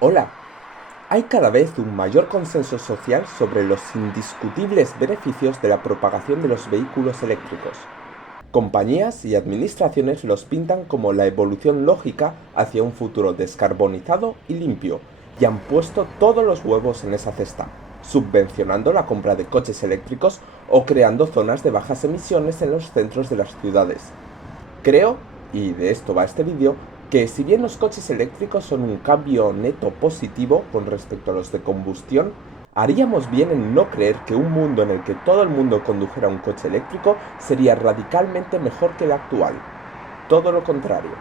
Hola, hay cada vez un mayor consenso social sobre los indiscutibles beneficios de la propagación de los vehículos eléctricos. Compañías y administraciones los pintan como la evolución lógica hacia un futuro descarbonizado y limpio, y han puesto todos los huevos en esa cesta, subvencionando la compra de coches eléctricos o creando zonas de bajas emisiones en los centros de las ciudades. Creo, y de esto va este vídeo, que si bien los coches eléctricos son un cambio neto positivo con respecto a los de combustión, haríamos bien en no creer que un mundo en el que todo el mundo condujera un coche eléctrico sería radicalmente mejor que el actual. Todo lo contrario.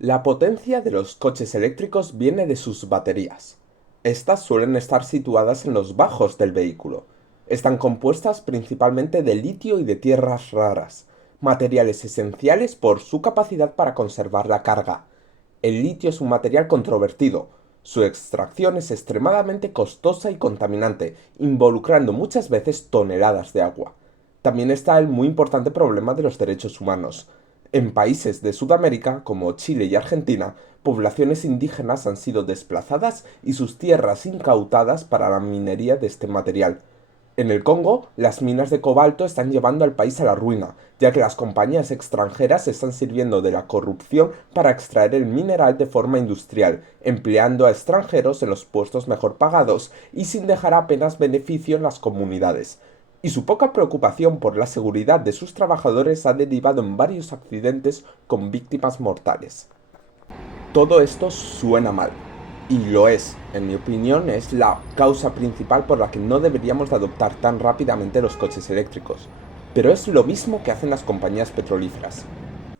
La potencia de los coches eléctricos viene de sus baterías. Estas suelen estar situadas en los bajos del vehículo. Están compuestas principalmente de litio y de tierras raras, materiales esenciales por su capacidad para conservar la carga. El litio es un material controvertido. Su extracción es extremadamente costosa y contaminante, involucrando muchas veces toneladas de agua. También está el muy importante problema de los derechos humanos. En países de Sudamérica, como Chile y Argentina, poblaciones indígenas han sido desplazadas y sus tierras incautadas para la minería de este material. En el Congo, las minas de cobalto están llevando al país a la ruina, ya que las compañías extranjeras están sirviendo de la corrupción para extraer el mineral de forma industrial, empleando a extranjeros en los puestos mejor pagados y sin dejar apenas beneficio en las comunidades. Y su poca preocupación por la seguridad de sus trabajadores ha derivado en varios accidentes con víctimas mortales. Todo esto suena mal. Y lo es, en mi opinión, es la causa principal por la que no deberíamos de adoptar tan rápidamente los coches eléctricos. Pero es lo mismo que hacen las compañías petrolíferas.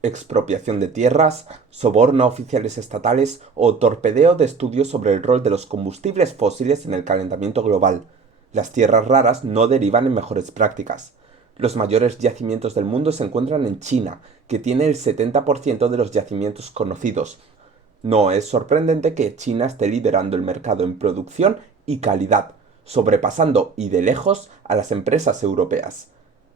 Expropiación de tierras, soborno a oficiales estatales o torpedeo de estudios sobre el rol de los combustibles fósiles en el calentamiento global. Las tierras raras no derivan en mejores prácticas. Los mayores yacimientos del mundo se encuentran en China, que tiene el 70% de los yacimientos conocidos. No es sorprendente que China esté liderando el mercado en producción y calidad, sobrepasando y de lejos a las empresas europeas.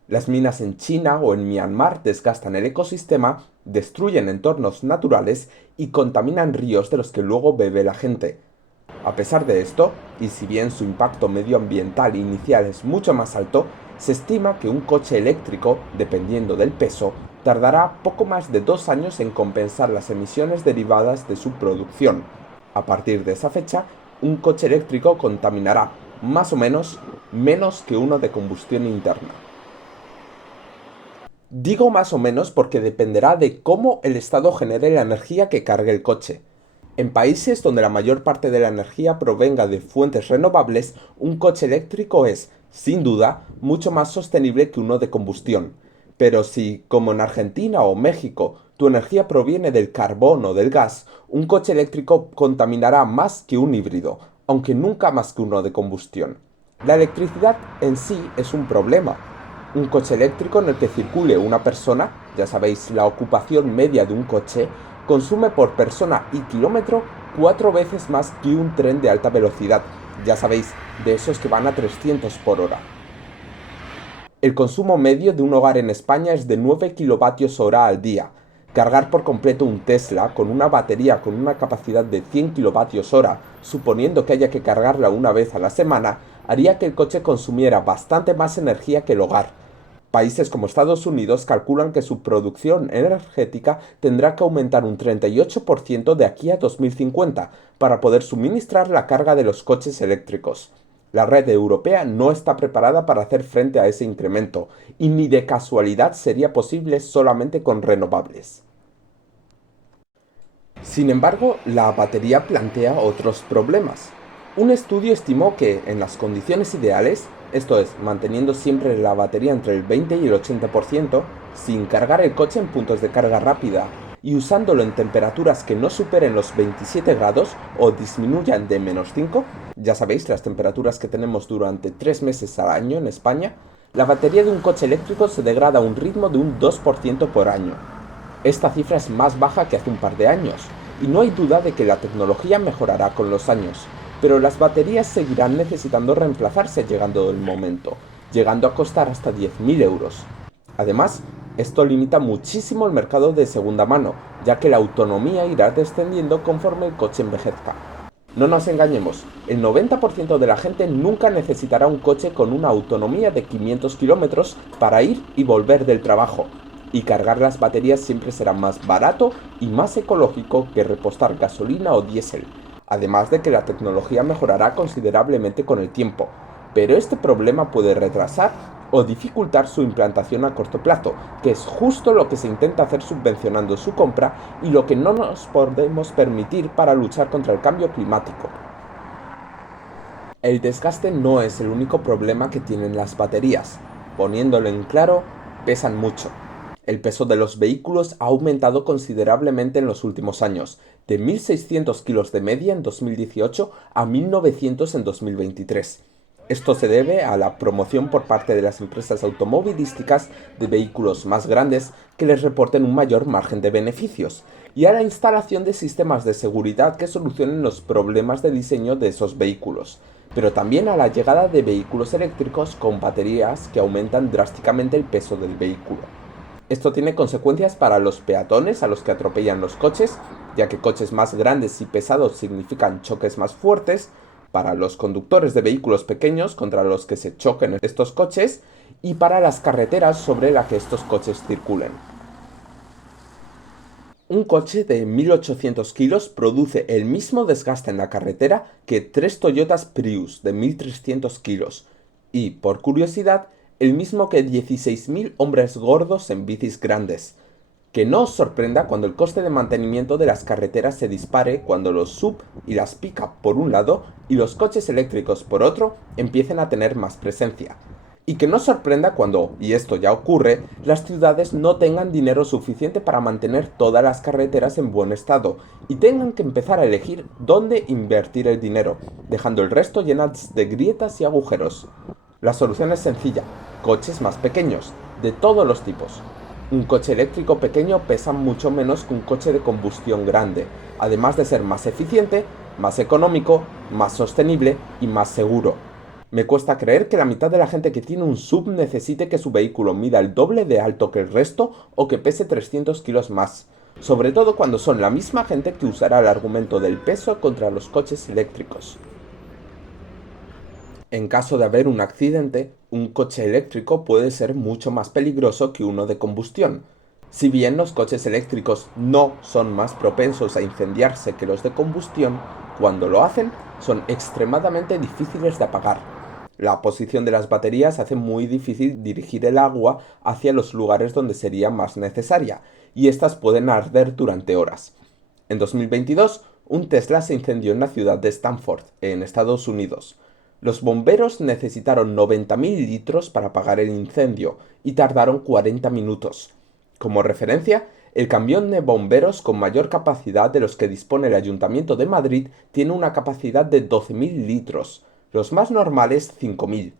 Las minas en China o en Myanmar desgastan el ecosistema, destruyen entornos naturales y contaminan ríos de los que luego bebe la gente. A pesar de esto, y si bien su impacto medioambiental inicial es mucho más alto, se estima que un coche eléctrico, dependiendo del peso, tardará poco más de 2 años en compensar las emisiones derivadas de su producción. A partir de esa fecha, un coche eléctrico contaminará, más o menos que uno de combustión interna. Digo más o menos porque dependerá de cómo el Estado genere la energía que cargue el coche. En países donde la mayor parte de la energía provenga de fuentes renovables, un coche eléctrico es, sin duda, mucho más sostenible que uno de combustión. Pero si, como en Argentina o México, tu energía proviene del carbón o del gas, un coche eléctrico contaminará más que un híbrido, aunque nunca más que uno de combustión. La electricidad en sí es un problema. Un coche eléctrico en el que circule una persona, ya sabéis, la ocupación media de un coche, consume por persona y kilómetro 4 veces más que un tren de alta velocidad, ya sabéis, de esos que van a 300 por hora. El consumo medio de un hogar en España es de 9 kilovatios hora al día. Cargar por completo un Tesla con una batería con una capacidad de 100 kilovatios hora, suponiendo que haya que cargarla una vez a la semana, haría que el coche consumiera bastante más energía que el hogar. Países como Estados Unidos calculan que su producción energética tendrá que aumentar un 38% de aquí a 2050 para poder suministrar la carga de los coches eléctricos. La red europea no está preparada para hacer frente a ese incremento, y ni de casualidad sería posible solamente con renovables. Sin embargo, la batería plantea otros problemas. Un estudio estimó que, en las condiciones ideales, esto es, manteniendo siempre la batería entre el 20 y el 80%, sin cargar el coche en puntos de carga rápida y usándolo en temperaturas que no superen los 27 grados o disminuyan de -5, ya sabéis, las temperaturas que tenemos durante 3 meses al año en España, la batería de un coche eléctrico se degrada a un ritmo de un 2% por año. Esta cifra es más baja que hace un par de años, y no hay duda de que la tecnología mejorará con los años, pero las baterías seguirán necesitando reemplazarse llegando el momento, llegando a costar hasta 10.000 euros. Además, Esto limita muchísimo el mercado de segunda mano, ya que la autonomía irá descendiendo conforme el coche envejezca. No nos engañemos, el 90% de la gente nunca necesitará un coche con una autonomía de 500 kilómetros para ir y volver del trabajo, y cargar las baterías siempre será más barato y más ecológico que repostar gasolina o diésel, además de que la tecnología mejorará considerablemente con el tiempo, pero este problema puede retrasar o dificultar su implantación a corto plazo, que es justo lo que se intenta hacer subvencionando su compra y lo que no nos podemos permitir para luchar contra el cambio climático. El desgaste no es el único problema que tienen las baterías. Poniéndolo en claro, pesan mucho. El peso de los vehículos ha aumentado considerablemente en los últimos años, de 1.600 kilos de media en 2018 a 1.900 en 2023. Esto se debe a la promoción por parte de las empresas automovilísticas de vehículos más grandes que les reporten un mayor margen de beneficios y a la instalación de sistemas de seguridad que solucionen los problemas de diseño de esos vehículos, pero también a la llegada de vehículos eléctricos con baterías que aumentan drásticamente el peso del vehículo. Esto tiene consecuencias para los peatones a los que atropellan los coches, ya que coches más grandes y pesados significan choques más fuertes, para los conductores de vehículos pequeños contra los que se choquen estos coches y para las carreteras sobre las que estos coches circulen. Un coche de 1.800 kilos produce el mismo desgaste en la carretera que 3 Toyotas Prius de 1.300 kilos y, por curiosidad, el mismo que 16.000 hombres gordos en bicis grandes. Que no os sorprenda cuando el coste de mantenimiento de las carreteras se dispare cuando los SUV y las pick-up por un lado y los coches eléctricos por otro empiecen a tener más presencia. Y que no os sorprenda cuando, y esto ya ocurre, las ciudades no tengan dinero suficiente para mantener todas las carreteras en buen estado y tengan que empezar a elegir dónde invertir el dinero, dejando el resto llenas de grietas y agujeros. La solución es sencilla: coches más pequeños, de todos los tipos. Un coche eléctrico pequeño pesa mucho menos que un coche de combustión grande, además de ser más eficiente, más económico, más sostenible y más seguro. Me cuesta creer que la mitad de la gente que tiene un SUV necesite que su vehículo mida el doble de alto que el resto o que pese 300 kilos más, sobre todo cuando son la misma gente que usará el argumento del peso contra los coches eléctricos. En caso de haber un accidente, un coche eléctrico puede ser mucho más peligroso que uno de combustión. Si bien los coches eléctricos no son más propensos a incendiarse que los de combustión, cuando lo hacen son extremadamente difíciles de apagar. La posición de las baterías hace muy difícil dirigir el agua hacia los lugares donde sería más necesaria, y estas pueden arder durante horas. En 2022, un Tesla se incendió en la ciudad de Stanford, en Estados Unidos. Los bomberos necesitaron 90.000 litros para apagar el incendio y tardaron 40 minutos. Como referencia, el camión de bomberos con mayor capacidad de los que dispone el Ayuntamiento de Madrid tiene una capacidad de 12.000 litros, los más normales 5.000.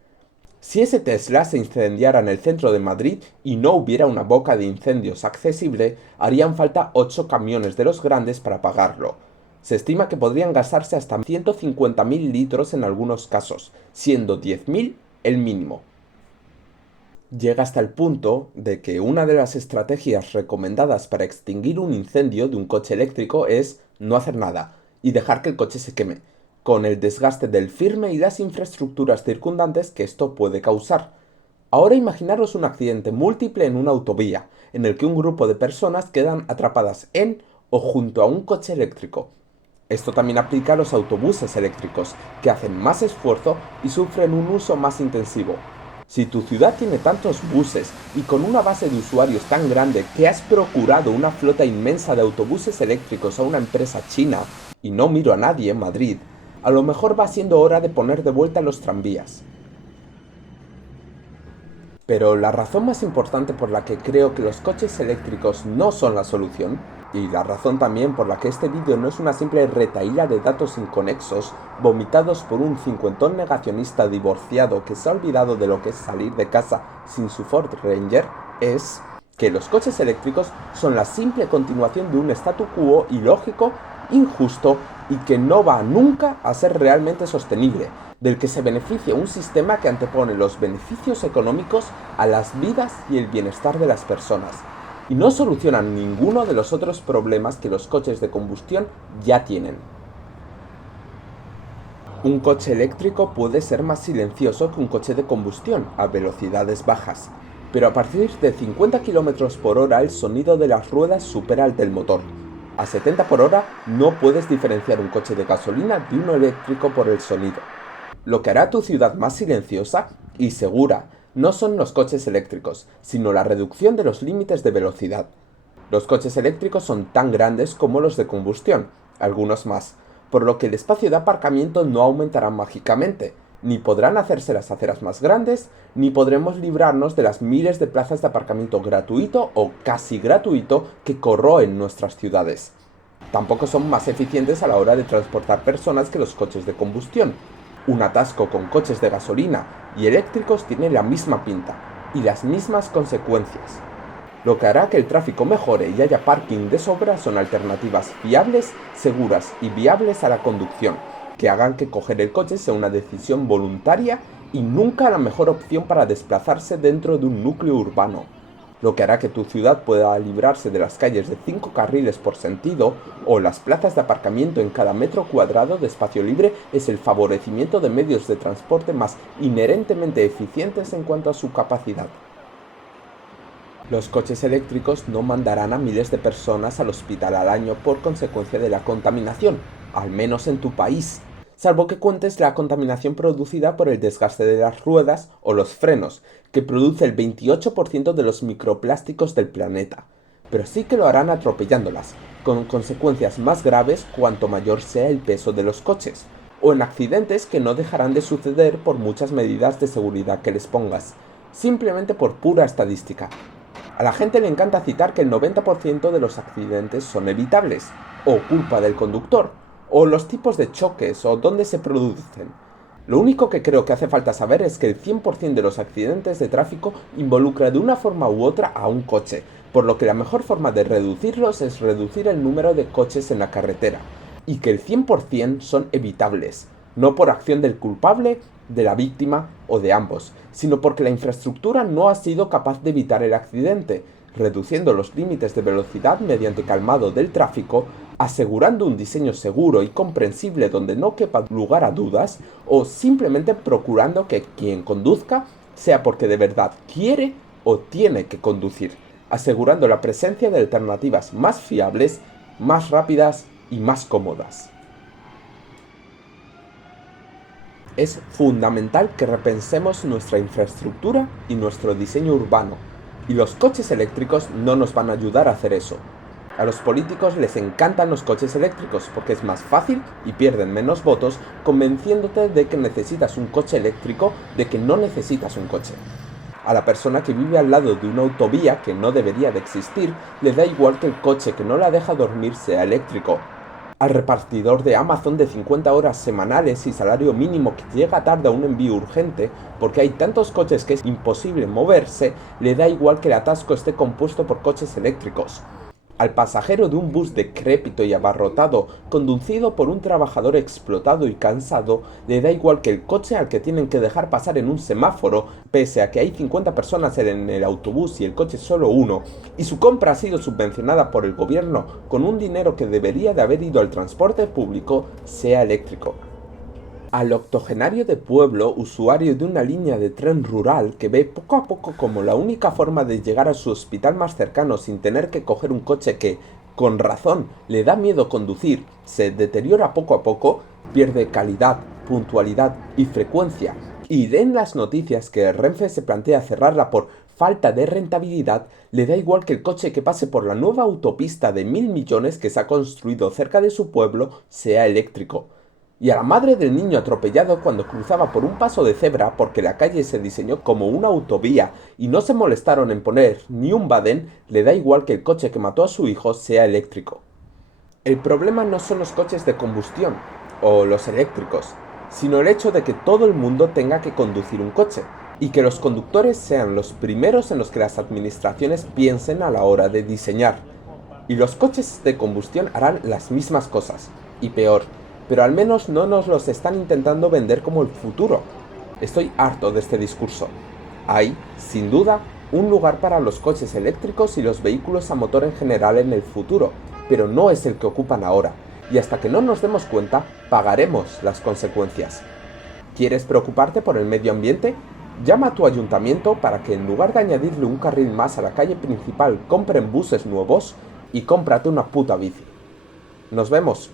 Si ese Tesla se incendiara en el centro de Madrid y no hubiera una boca de incendios accesible, harían falta 8 camiones de los grandes para apagarlo. Se estima que podrían gastarse hasta 150.000 litros en algunos casos, siendo 10.000 el mínimo. Llega hasta el punto de que una de las estrategias recomendadas para extinguir un incendio de un coche eléctrico es no hacer nada y dejar que el coche se queme, con el desgaste del firme y las infraestructuras circundantes que esto puede causar. Ahora imaginaros un accidente múltiple en una autovía, en el que un grupo de personas quedan atrapadas en o junto a un coche eléctrico. Esto también aplica a los autobuses eléctricos, que hacen más esfuerzo y sufren un uso más intensivo. Si tu ciudad tiene tantos buses y con una base de usuarios tan grande que has procurado una flota inmensa de autobuses eléctricos a una empresa china, y no miro a nadie en Madrid, a lo mejor va siendo hora de poner de vuelta los tranvías. Pero la razón más importante por la que creo que los coches eléctricos no son la solución, y la razón también por la que este vídeo no es una simple retahíla de datos inconexos vomitados por un cincuentón negacionista divorciado que se ha olvidado de lo que es salir de casa sin su Ford Ranger, es que los coches eléctricos son la simple continuación de un statu quo ilógico, injusto y que no va nunca a ser realmente sostenible, del que se beneficia un sistema que antepone los beneficios económicos a las vidas y el bienestar de las personas, y no solucionan ninguno de los otros problemas que los coches de combustión ya tienen. Un coche eléctrico puede ser más silencioso que un coche de combustión a velocidades bajas, pero a partir de 50 km por hora el sonido de las ruedas supera el del motor. A 70 por hora no puedes diferenciar un coche de gasolina de uno eléctrico por el sonido. Lo que hará tu ciudad más silenciosa y segura no son los coches eléctricos, sino la reducción de los límites de velocidad. Los coches eléctricos son tan grandes como los de combustión, algunos más, por lo que el espacio de aparcamiento no aumentará mágicamente, ni podrán hacerse las aceras más grandes, ni podremos librarnos de las miles de plazas de aparcamiento gratuito o casi gratuito que corroen nuestras ciudades. Tampoco son más eficientes a la hora de transportar personas que los coches de combustión. Un atasco con coches de gasolina y eléctricos tiene la misma pinta y las mismas consecuencias. Lo que hará que el tráfico mejore y haya parking de sobra son alternativas fiables, seguras y viables a la conducción, que hagan que coger el coche sea una decisión voluntaria y nunca la mejor opción para desplazarse dentro de un núcleo urbano. Lo que hará que tu ciudad pueda librarse de las calles de 5 carriles por sentido o las plazas de aparcamiento en cada metro cuadrado de espacio libre es el favorecimiento de medios de transporte más inherentemente eficientes en cuanto a su capacidad. Los coches eléctricos no mandarán a miles de personas al hospital al año por consecuencia de la contaminación, al menos en tu país, salvo que cuentes la contaminación producida por el desgaste de las ruedas o los frenos, que produce el 28% de los microplásticos del planeta. Pero sí que lo harán atropellándolas, con consecuencias más graves cuanto mayor sea el peso de los coches, o en accidentes que no dejarán de suceder por muchas medidas de seguridad que les pongas, simplemente por pura estadística. A la gente le encanta citar que el 90% de los accidentes son evitables, o culpa del conductor, o los tipos de choques, o dónde se producen. Lo único que creo que hace falta saber es que el 100% de los accidentes de tráfico involucra de una forma u otra a un coche, por lo que la mejor forma de reducirlos es reducir el número de coches en la carretera, y que el 100% son evitables, no por acción del culpable, de la víctima o de ambos, sino porque la infraestructura no ha sido capaz de evitar el accidente, reduciendo los límites de velocidad mediante calmado del tráfico, asegurando un diseño seguro y comprensible donde no quepa lugar a dudas, o simplemente procurando que quien conduzca sea porque de verdad quiere o tiene que conducir, asegurando la presencia de alternativas más fiables, más rápidas y más cómodas. Es fundamental que repensemos nuestra infraestructura y nuestro diseño urbano, y los coches eléctricos no nos van a ayudar a hacer eso. A los políticos les encantan los coches eléctricos porque es más fácil y pierden menos votos convenciéndote de que necesitas un coche eléctrico de que no necesitas un coche. A la persona que vive al lado de una autovía que no debería de existir, le da igual que el coche que no la deja dormir sea eléctrico. Al repartidor de Amazon de 50 horas semanales y salario mínimo que llega tarde a un envío urgente porque hay tantos coches que es imposible moverse, le da igual que el atasco esté compuesto por coches eléctricos. Al pasajero de un bus decrépito y abarrotado, conducido por un trabajador explotado y cansado, le da igual que el coche al que tienen que dejar pasar en un semáforo, pese a que hay 50 personas en el autobús y el coche solo uno, y su compra ha sido subvencionada por el gobierno con un dinero que debería de haber ido al transporte público, sea eléctrico. Al octogenario de pueblo, usuario de una línea de tren rural que ve poco a poco como la única forma de llegar a su hospital más cercano sin tener que coger un coche que, con razón, le da miedo conducir, se deteriora poco a poco, pierde calidad, puntualidad y frecuencia, y den las noticias que Renfe se plantea cerrarla por falta de rentabilidad, le da igual que el coche que pase por la nueva autopista de 1.000 millones que se ha construido cerca de su pueblo sea eléctrico. Y a la madre del niño atropellado cuando cruzaba por un paso de cebra porque la calle se diseñó como una autovía y no se molestaron en poner ni un badén, le da igual que el coche que mató a su hijo sea eléctrico. El problema no son los coches de combustión o los eléctricos, sino el hecho de que todo el mundo tenga que conducir un coche y que los conductores sean los primeros en los que las administraciones piensen a la hora de diseñar. Y los coches de combustión harán las mismas cosas, y peor. pero al menos no nos los están intentando vender como el futuro. Estoy harto de este discurso. Hay, sin duda, un lugar para los coches eléctricos y los vehículos a motor en general en el futuro, pero no es el que ocupan ahora, y hasta que no nos demos cuenta, pagaremos las consecuencias. ¿Quieres preocuparte por el medio ambiente? Llama a tu ayuntamiento para que en lugar de añadirle un carril más a la calle principal compren buses nuevos y cómprate una puta bici. Nos vemos.